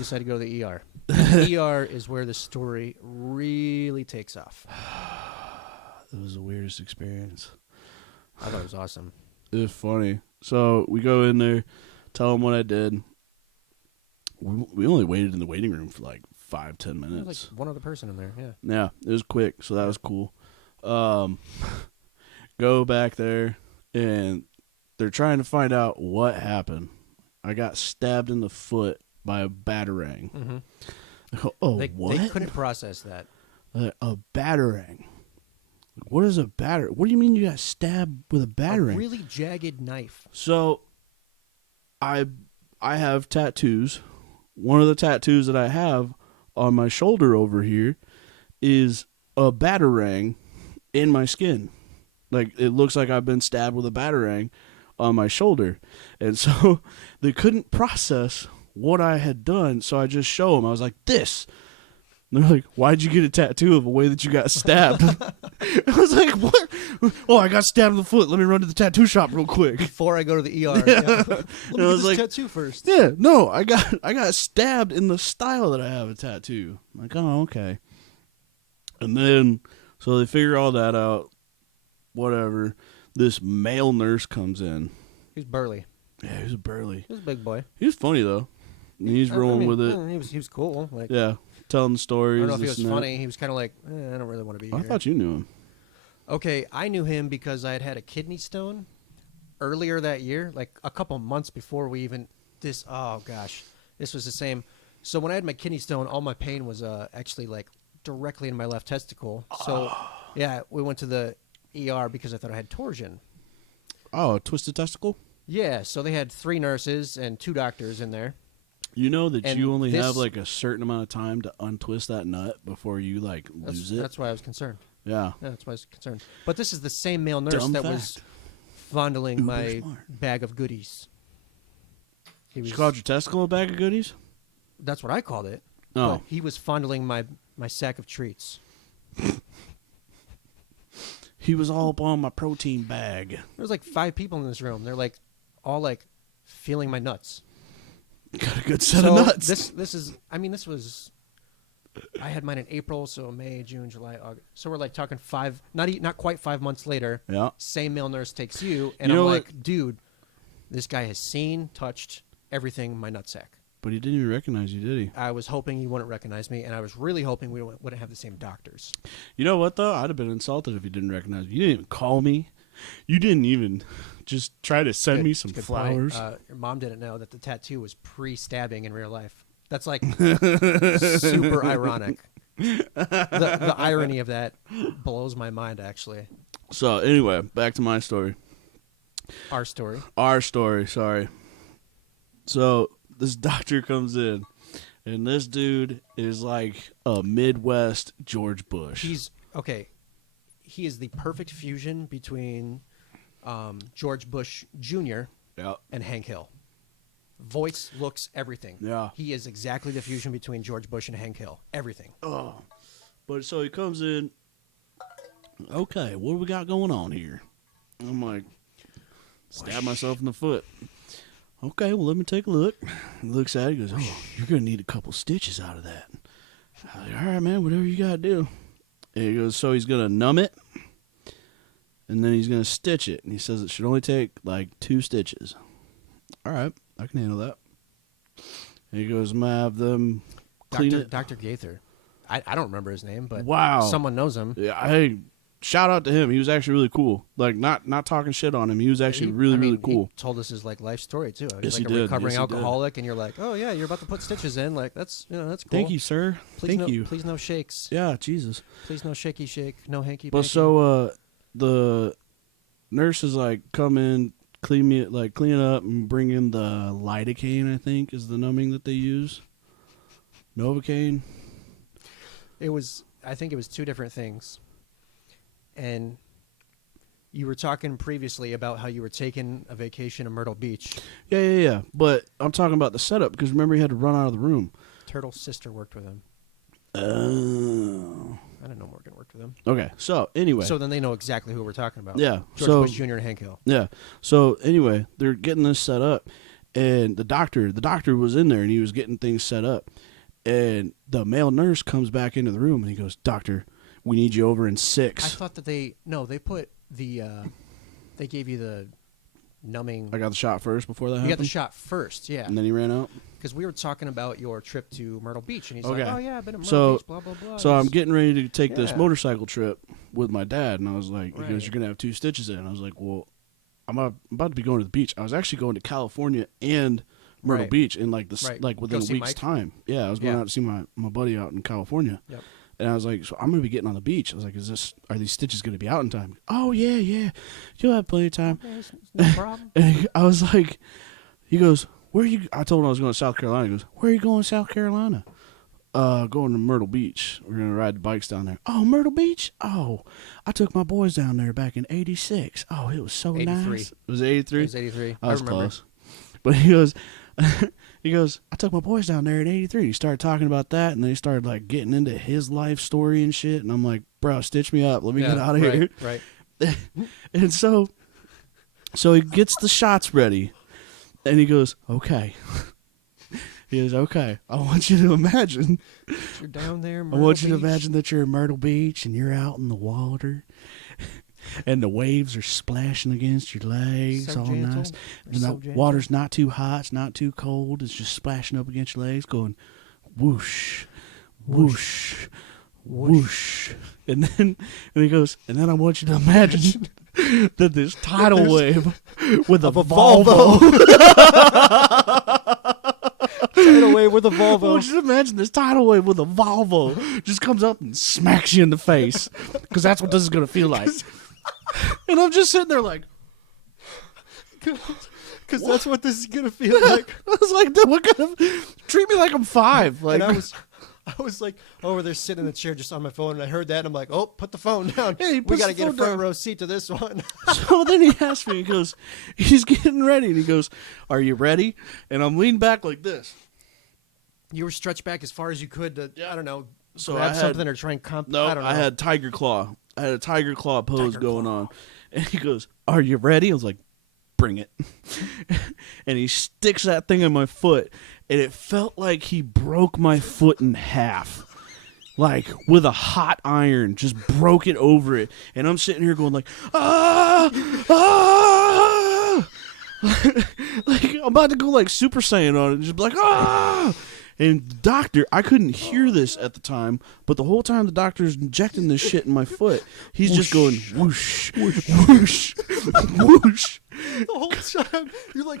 decided to go to the ER. The ER is where the story really takes off. It was the weirdest experience. I thought it was awesome. It was funny. So we go in there, tell them what I did. We only waited in the waiting room for like 5-10 minutes. There was like one other person in there, yeah. Yeah, it was quick, so that was cool. Go back there, and they're trying to find out what happened. I got stabbed in the foot by a batarang. Mm-hmm. Oh, what? They couldn't process that. A batarang. What is a batarang? What do you mean you got stabbed with a batarang? A really jagged knife. So, I have tattoos. One of the tattoos that I have on my shoulder over here is a batarang in my skin. Like, it looks like I've been stabbed with a batarang on my shoulder. And so they couldn't process what I had done, so I just show them. I was like, this. And they're like, why'd you get a tattoo of a way that you got stabbed? I was like, what? Oh, I got stabbed in the foot. Let me run to the tattoo shop real quick. Before I go to the ER. Yeah. Let me get this tattoo first. Yeah, no, I got stabbed in the style that I have a tattoo. I'm like, oh, okay. And then, so they figure all that out. Whatever. This male nurse comes in. He was burly. Yeah, he was burly. He was a big boy. He was funny, though. He's rolling with it. He was cool. Like, yeah, telling stories. I don't know if he was funny. He was kind of like, I don't really want to be here. I thought you knew him. Okay, I knew him because I had a kidney stone earlier that year, like a couple months before we even this. Oh gosh, this was the same. So when I had my kidney stone, all my pain was actually like directly in my left testicle. So yeah, we went to the ER because I thought I had torsion. Oh, a twisted testicle? Yeah, so they had 3 nurses and 2 doctors in there. You know that And you only have like a certain amount of time to untwist that nut before you like lose it. That's why I was concerned. Yeah. Yeah, that's why I was concerned. But this is the same male nurse Dumb that fact. was fondling my smart. bag of goodies. He was, You called your testicle a bag of goodies? that's what I called it. Oh. But he was fondling my sack of treats. He was all up on my protein bag. There was like 5 people in this room. They're like all like feeling my nuts. Got a good set of nuts. This is this was I had mine in April, so May, June, July, August. So we're like talking 5 not quite 5 months later. Yeah. Same male nurse takes you and You know I'm what? like, dude, this guy has seen, touched everything in my nutsack. But he didn't even recognize you, did he? I was hoping he wouldn't recognize me, and I was really hoping we wouldn't have the same doctors. You know what, though? I'd have been insulted if he didn't recognize me. You didn't even call me. You didn't even just try to send me some Good flowers. point. Your mom didn't know that the tattoo was pre-stabbing in real life. That's like super ironic. The irony of that blows my mind, actually. So, anyway, back to my story. Our story. Our story, sorry. So, this doctor comes in, and this dude is like a Midwest George Bush. He is the perfect fusion between George Bush Jr. Yeah. and Hank Hill. Voice, looks, everything. Yeah. He is exactly the fusion between George Bush and Hank Hill. Everything. Oh. But so he comes in, okay, what do we got going on here? I'm like, stab myself in the foot. Okay, well, let me take a look. He looks at it, he goes, oh, you're going to need a couple stitches out of that. I'm like, all right, man, whatever you got to do. And he goes, so he's going to numb it, and then he's going to stitch it. And he says it should only take, like, 2 stitches. All right, I can handle that. And he goes, I'm going to have them clean it. Dr. Gaither. I don't remember his name, but Wow. someone knows him. Yeah, hey, shout out to him. He was actually really cool. Like, not talking shit on him. He was actually really cool. He told us his like life story too. Yes, He's he like a did. recovering Yes, he alcoholic, and you're like, oh yeah, you're about to put stitches in. Like that's cool. Thank you, sir. Thank you. Please no shakes. Yeah, Jesus. Please no shaky shake. No hanky. But panky. so the nurse is like, come in, clean it up, and bring in the lidocaine. I think is the numbing that they use. Novocaine. I think it was 2 different things. And you were talking previously about how you were taking a vacation in Myrtle Beach. Yeah. But I'm talking about the setup because remember he had to run out of the room. Turtle's sister worked with him. Oh. I didn't know Morgan worked with him. Okay. So anyway. So then they know exactly who we're talking about. Yeah. George Bush Jr. and Hank Hill. Yeah. So anyway, they're getting this set up, And the doctor was in there and he was getting things set up. And the male nurse comes back into the room and he goes, "Doctor, we need you over in 6." I thought that they put the they gave you the numbing. I got the shot first before that You happened. got the shot first, yeah. And then he ran out. Because we were talking about your trip to Myrtle Beach, and he's Okay. like, "Oh yeah, I've been at Myrtle Beach, blah blah blah." So I'm getting ready to take this Yeah. motorcycle trip with my dad, and I was like, he Right. goes, "You're gonna have 2 stitches in." I was like, "Well, I'm about to be going to the beach." I was actually going to California and Myrtle Right. Beach in like Right. like within Go a see week's Mike? time. Yeah, I was going Yeah. out to see my buddy out in California. Yep. And I was like, "So I'm gonna be getting on the beach." I was like, "Are these stitches gonna be out in time?" "Oh yeah, you'll have plenty of time." Okay, it's no problem. And I was like, he goes, "Where are you?" I told him I was going to South Carolina. He goes, "Where are you going to South Carolina?" Going to Myrtle Beach. We're going to ride the bikes down there." "Oh, Myrtle Beach? Oh, I took my boys down there back in 86. Oh, it was so 83. nice." Was it 83? It was 83. I was remember. close. But he goes, "I took my boys down there in 83. He started talking about that, and then he started like getting into his life story and shit. And I'm like, "Bro, stitch me up. Let me get out of here." Right. And so he gets the shots ready, and he goes, "Okay." He goes, "Okay, I want you to imagine. You're down there. I want you to imagine that you're in Myrtle Beach and you're out in the water, and the waves are splashing against your legs, So all gentle. nice. They're And so the gentle. water's not too hot, it's not too cold. It's just splashing up against your legs, going whoosh, whoosh, whoosh." And he goes, "And then I want you to imagine that this tidal wave with a Of a Volvo." Tidal wave with a Well, Volvo. just imagine this tidal wave with a Volvo just comes up and smacks you in the face, because that's what this is going to feel like. And I'm just sitting there like, Because that's what this is gonna feel like. I was like, "Dude, what kind of treat me like I'm 5?" Like, And I was like over there sitting in the chair just on my phone, and I heard that, and I'm like, "Oh, put the phone down. Yeah, he We puts got to the get a phone front down. row seat to this one." so then he asked me, he goes, he's getting ready, and he goes, "Are you ready?" And I'm leaned back like this. You were stretched back as far as you could to, I don't know, So grab I had- something or try and No, I don't know. I had tiger claw. I had a tiger claw pose Tiger going claw. on. And he goes, "Are you ready?" I was like, "Bring it." And he sticks that thing in my foot, and it felt like he broke my foot in half. Like with a hot iron, just broke it over it. And I'm sitting here going like, "Ah! Ah!" Like I'm about to go like Super Saiyan on it and just be like, "Ah!" And the doctor, I couldn't hear this at the time, but the whole time the doctor's injecting this shit in my foot, he's just going whoosh, whoosh, whoosh, whoosh, The whole time you're like,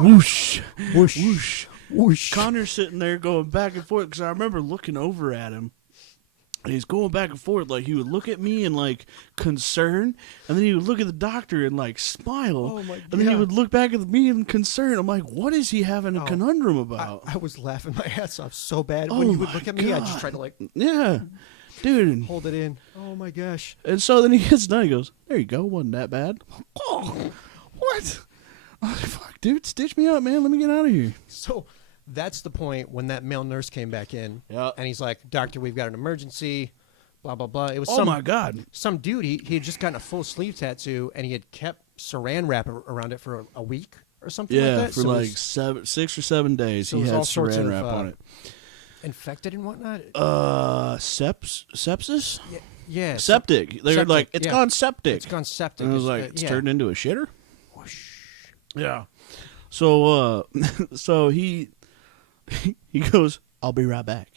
whoosh, whoosh, whoosh. whoosh. Connor's sitting there going back and forth, because I remember looking over at him. And he's going back and forth, like he would look at me in like concern, and then he would look at the doctor and like smile, Oh, my and then he God. would look back at me in concern. I'm like, what is he having a Oh, conundrum about? I was laughing my ass off so bad Oh when you would my look at me. I just God. tried to like Yeah, dude. hold it in. Oh my gosh. And so then he gets done. He goes, "There you go. Wasn't that bad." Oh, what? I'm like, "Fuck, dude, stitch me up, man. Let me get out of here." So that's the point when that male nurse came back in, Yeah. and he's like, "Doctor, we've got an emergency." Blah blah blah. It was Oh my God. some dude. He had just gotten a full sleeve tattoo, and he had kept Saran wrap around it for a week or something like Yeah, that. for So it like was 6 or 7 days, so he it was had all sorts saran of, wrap on it. infected and whatnot. Sepsis? Yeah, Septic. They're septic, like, "It's yeah. gone septic." It's gone septic. And I was like, "It's yeah. turned into a shitter?" Whoosh. Yeah. So so he goes, "I'll be right back,"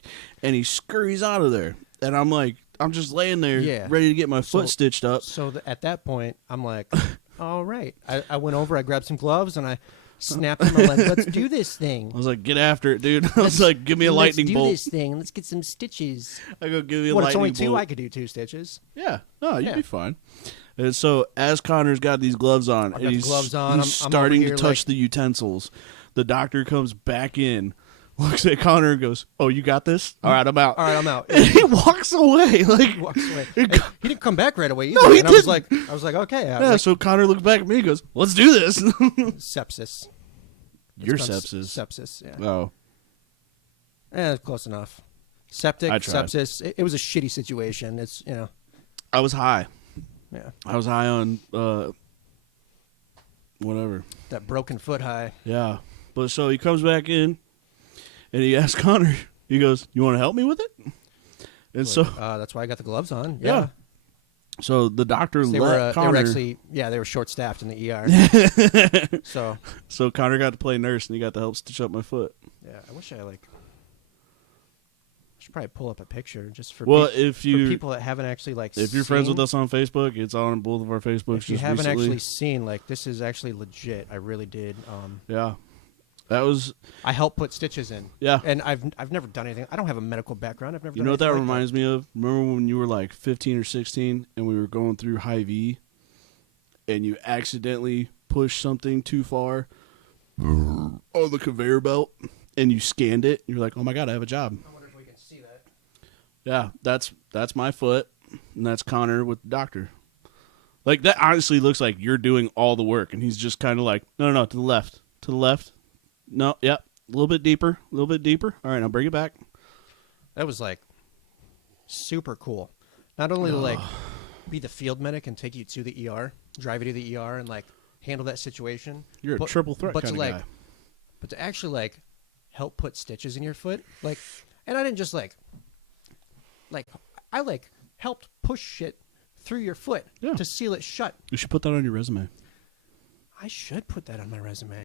and he scurries out of there. And I'm like, I'm just laying there, Yeah. ready to get my foot So- stitched up. So at that point, I'm like, all right. I went over, I grabbed some gloves, and I snapped them. I'm like, let's do this thing. I was like, "Get after it, dude." I was like, "Give me a lightning Let's do bolt." this thing. Let's get some stitches. I go, "Give me a What, it's lightning only two? bolt." I could do 2 stitches. Yeah, no, you'd Yeah. be fine. And so as Connor's got these gloves on, got and the he's, gloves on, he's I'm starting over to here touch like- the utensils, the doctor comes back in, looks at Connor and goes, "Oh, you got this? All right, I'm out." All right, I'm out. And he walks away. Like, He walks away. It Hey, he didn't come back right away either. No, he and I was like, okay. yeah, Like, so Connor looks back at me and goes, "Let's do this." sepsis. Your It's called sepsis. Sepsis. Yeah. Oh, Close enough. Septic, I tried. sepsis. It was a shitty situation. It's I was high. yeah. I was high on whatever. That broken foot high. Yeah. But so he comes back in, and he asks Connor, he goes, "You want to help me with it?" And so that's why I got the gloves on. Yeah. So the doctor They let were Connor. actually, they were short staffed in the ER. So Connor got to play nurse, and he got to help stitch up my foot. yeah, I wish I should probably pull up a picture just for Well, for people that haven't actually if you're friends with us on Facebook, it's on both of our Facebooks. If you just haven't recently. actually seen, this is actually legit. I really did. Yeah, that was. I helped put stitches in. Yeah, and I've never done anything. I don't have a medical background. I've never. You know what that reminds me of? Remember when you were like 15 or 16, and we were going through Hy-Vee, and you accidentally pushed something too far on the conveyor belt, and you scanned it. You're like, "Oh my god, I have a job." I wonder if we can see that. Yeah, that's my foot, and that's Connor with the doctor. Like, that honestly looks like you're doing all the work, and he's just kind of like, no, to the left. No, yep, a little bit deeper. All right, now bring it back. That was super cool. Not only to be the field medic and take you to the ER, drive you to the ER, and handle that situation. You're a triple threat kind of guy. But to actually help put stitches in your foot, and I didn't just I helped push shit through your foot to seal it shut. You should put that on your resume. I should put that on my resume.